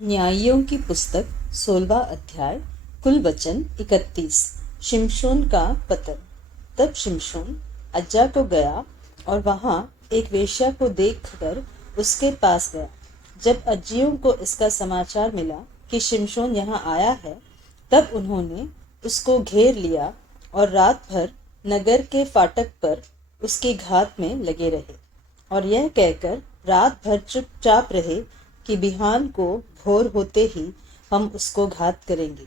न्यायियों की पुस्तक 16वां अध्याय। कुल वचन 31। शिमशोन का पतन। तब शिमशोन अज्जा को गया और वहां एक वेश्या को देखकर उसके पास गया। जब अज्जियों को इसका समाचार मिला कि शिमशोन यहाँ आया है, तब उन्होंने उसको घेर लिया और रात भर नगर के फाटक पर उसके घात में लगे रहे और यह कहकर रात भर चुपचाप रहे कि बिहान को भोर होते ही हम उसको घात करेंगे।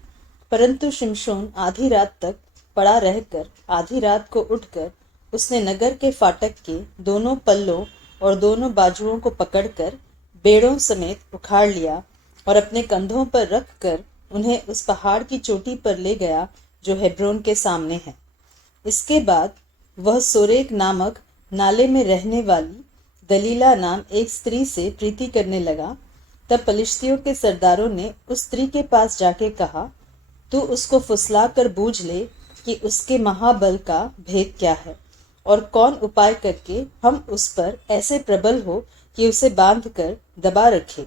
परंतु शिमशोन आधी रात तक पड़ा रहकर आधी रात को उठकर उसने नगर के फाटक के दोनों पल्लों और दोनों बाजुओं को पकड़कर बेड़ों समेत उखाड़ लिया और अपने कंधों पर रखकर उन्हें उस पहाड़ की चोटी पर ले गया जो हेब्रोन के सामने है। इसके बाद वह सोरेक नामक नाले में रहने वाली दलीला नाम एक स्त्री से प्रीति करने लगा। तब पलिश्तियों के सरदारों ने उस स्त्री के पास जाके कहा, तू उसको फुसला कर बूझ ले कि उसके महाबल का भेद क्या है और कौन उपाय करके हम उस पर ऐसे प्रबल हो कि उसे बांध कर दबा रखे।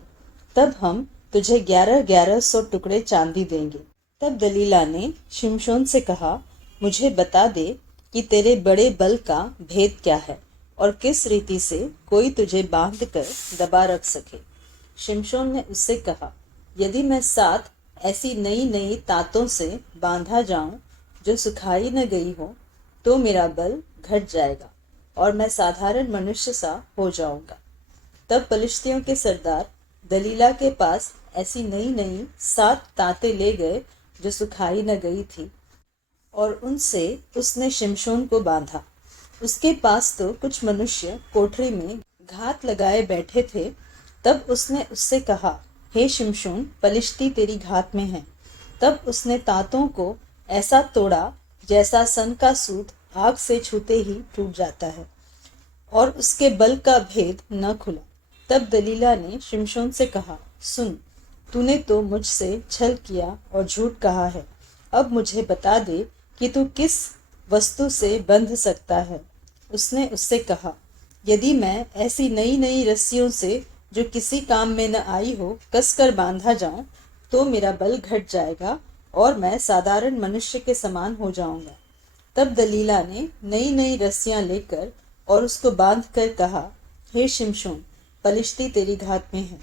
तब हम तुझे 1100 टुकड़े चांदी देंगे। तब दलीला ने शिमशोन से कहा, मुझे बता दे कि तेरे बड़े बल का भेद क्या है और किस रीति से कोई तुझे बांध कर दबा रख सके। शिमशोन ने उससे कहा, यदि मैं 7 ऐसी नई नई तांतों से बांधा जाऊं जो सुखाई न गई हो, तो मेरा बल घट जाएगा और मैं साधारण मनुष्य सा हो जाऊंगा। तब पलिश्तियों के सरदार दलीला के पास ऐसी नई नई 7 तांतें ले गए जो सुखाई न गई थी और उनसे उसने शिमशोन को बांधा। उसके पास तो कुछ मनुष्य कोठरी में घात लगाए बैठे थे। तब उसने उससे कहा, हे शिमशोन, पलिश्ती तेरी घात में हैं। तब उसने तांतों को ऐसा तोड़ा जैसा सन का सूत आग से छूते ही टूट जाता है और उसके बल का भेद न खुला। तब दलीला ने शिमशोन से कहा, सुन, तूने तो मुझसे छल किया और झूठ कहा है। अब मुझे बता दे कि तू किस वस्तु से बंध सकता है। उसने उससे कहा, यदि मैं ऐसी नई नई रस्सियों से जो किसी काम में न आई हो कसकर बांधा जाऊं, तो मेरा बल घट जाएगा और मैं साधारण मनुष्य के समान हो जाऊंगा। तब दलीला ने नई नई रस्सियां लेकर और उसको बांध कर कहा, हे शिमशोन, पलिश्ती तेरी घात में है।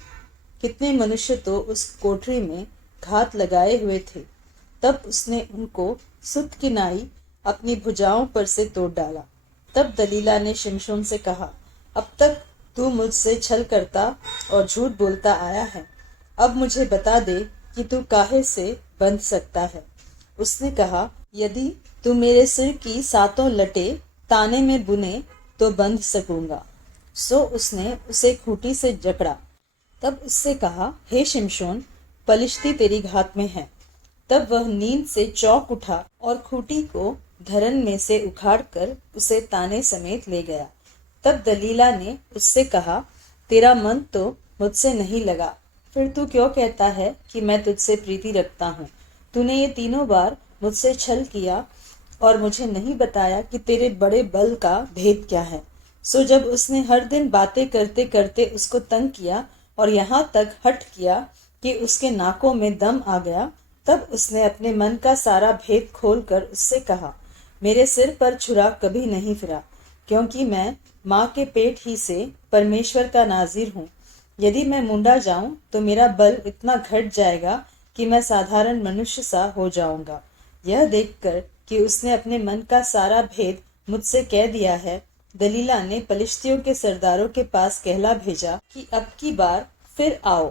कितने मनुष्य तो उस कोठरी में घात लगाए हुए थे। तब उसने उनको सुत की नाई अपनी भुजाओं पर से तोड़ डाला। तब दलीला ने शिमशोन से कहा, अब तक तू मुझसे छल करता और झूठ बोलता आया है। अब मुझे बता दे कि तू काहे से बंध सकता है। उसने कहा, यदि तू मेरे सिर की 7 लटे ताने में बुने तो बंध सकूंगा। सो उसने उसे खूंटी से जकड़ा। तब उससे कहा, हे शिमशोन, पलिश्ती तेरी घात में है। तब वह नींद से चौंक उठा और खूंटी को धरन में से उखाड़कर उसे ताने समेत ले गया। तब दलीला ने उससे कहा, तेरा मन तो मुझसे नहीं लगा, फिर तू क्यों कहता है कि मैं तुझसे प्रीति रखता हूँ। तूने ये 3 बार मुझसे छल किया और मुझे नहीं बताया कि तेरे बड़े बल का भेद क्या है। सो जब उसने हर दिन बातें करते करते उसको तंग किया और यहाँ तक हठ किया कि उसके नाकों में दम आ गया, तब उसने अपने मन का सारा भेद खोलकर उससे कहा, मेरे सिर पर छुरा कभी नहीं फिरा, क्योंकि मैं माँ के पेट ही से परमेश्वर का नाजिर हूँ। यदि मैं मुंडा जाऊं तो मेरा बल इतना घट जाएगा कि मैं साधारण मनुष्य सा हो जाऊंगा। यह देखकर कि उसने अपने मन का सारा भेद मुझसे कह दिया है, दलीला ने पलिश्तियों के सरदारों के पास कहला भेजा कि अब की बार फिर आओ,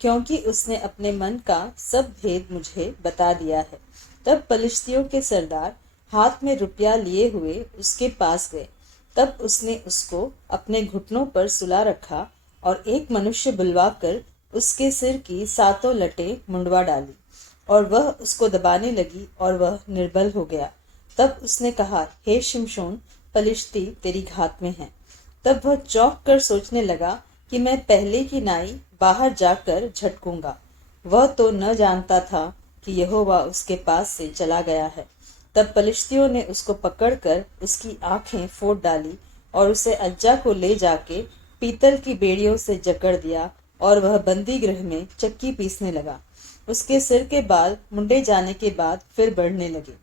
क्योंकि उसने अपने मन का सब भेद मुझे बता दिया है। तब पलिश्तियों के सरदार हाथ में रुपया लिए हुए उसके पास गए। तब उसने उसको अपने घुटनों पर सुला रखा और एक मनुष्य बुलवाकर उसके सिर की 7 लटें मुंडवा डाली और वह उसको दबाने लगी और वह निर्बल हो गया। तब उसने कहा, हे शिमशोन, पलिश्ती तेरी घात में है। तब वह चौंक कर सोचने लगा कि मैं पहले की नाई बाहर जाकर झटकूंगा। वह तो न जानता था कि यहोवा उसके पास से चला गया है। तब पलिश्तियों ने उसको पकड़कर उसकी आंखें फोड़ डाली और उसे अज्जा को ले जाके पीतल की बेड़ियों से जकड़ दिया और वह बंदी गृह में चक्की पीसने लगा। उसके सिर के बाल मुंडे जाने के बाद फिर बढ़ने लगे।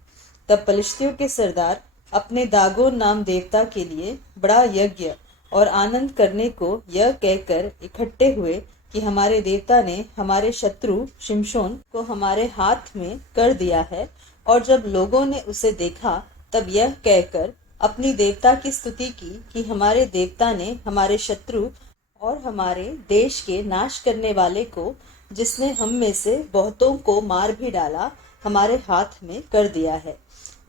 तब पलिश्तियों के सरदार अपने दागोन नाम देवता के लिए बड़ा यज्ञ और आनंद करने को यह कहकर इकट्ठे हुए कि हमारे देवता ने हमारे शत्रु शिमशोन को हमारे हाथ में कर दिया है। और जब लोगों ने उसे देखा तब यह कहकर अपनी देवता की स्तुति की कि हमारे देवता ने हमारे शत्रु और हमारे देश के नाश करने वाले को, जिसने हम में से बहुतों को मार भी डाला, हमारे हाथ में कर दिया है।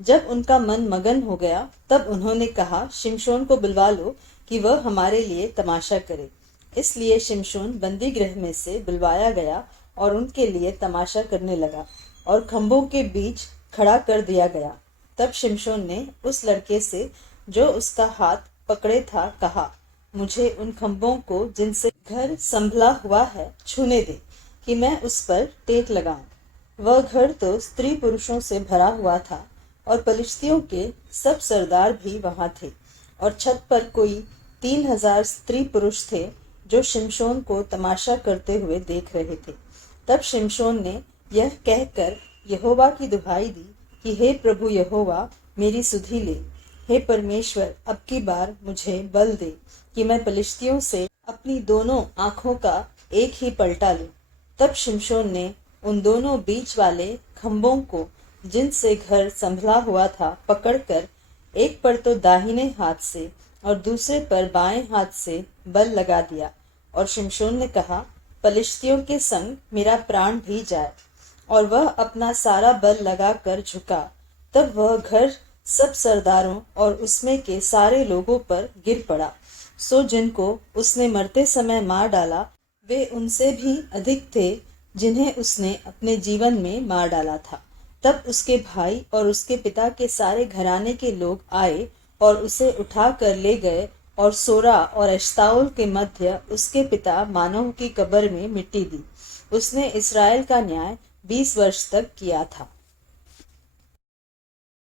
जब उनका मन मगन हो गया तब उन्होंने कहा, शिमशोन को बुलवा लो कि वह हमारे लिए तमाशा करे। इसलिए शिमशोन बंदी गृह में से बुलवाया गया और उनके लिए तमाशा करने लगा और खंभों के बीच खड़ा कर दिया गया। तब शिमशोन ने उस लड़के से जो उसका हाथ पकड़े था कहा, मुझे उन खंभों को जिनसे घर संभला हुआ है छूने दे कि मैं उस पर टेक लगाऊं। वह घर तो स्त्री पुरुषों से भरा हुआ था और पलिश्तियों के सब सरदार भी वहां थे और छत पर कोई 3000 स्त्री पुरुष थे जो शिमशोन को तमाशा करते हुए देख रहे थे। तब शिमशोन ने यह कहकर यहोवा की दुहाई दी कि हे प्रभु यहोवा, मेरी सुधि ले। हे परमेश्वर, अब की बार मुझे बल दे कि मैं पलिश्तियों से अपनी दोनों आंखों का एक ही पलटा लूं। तब शिमशोन ने उन दोनों बीच वाले खंभों को जिनसे घर संभला हुआ था पकड़कर एक पर तो दाहिने हाथ से और दूसरे पर बाएं हाथ से बल लगा दिया। और शिमशोन ने कहा, पलिश्तियों के संग मेरा प्राण भी जाए। और वह अपना सारा बल लगाकर झुका। तब वह घर सब सरदारों और उसमें के सारे लोगों पर गिर पड़ा। सो जिनको उसने मरते समय मार डाला वे उनसे भी अधिक थे जिन्हें उसने अपने जीवन में मार डाला था। तब उसके भाई और उसके पिता के सारे घराने के लोग आए और उसे उठा कर ले गए और सोरा और एश्ताओल के मध्य उसके पिता मानोह की कब्र में मिट्टी दी। उसने इस्राएल का न्याय 20 वर्ष तक किया था।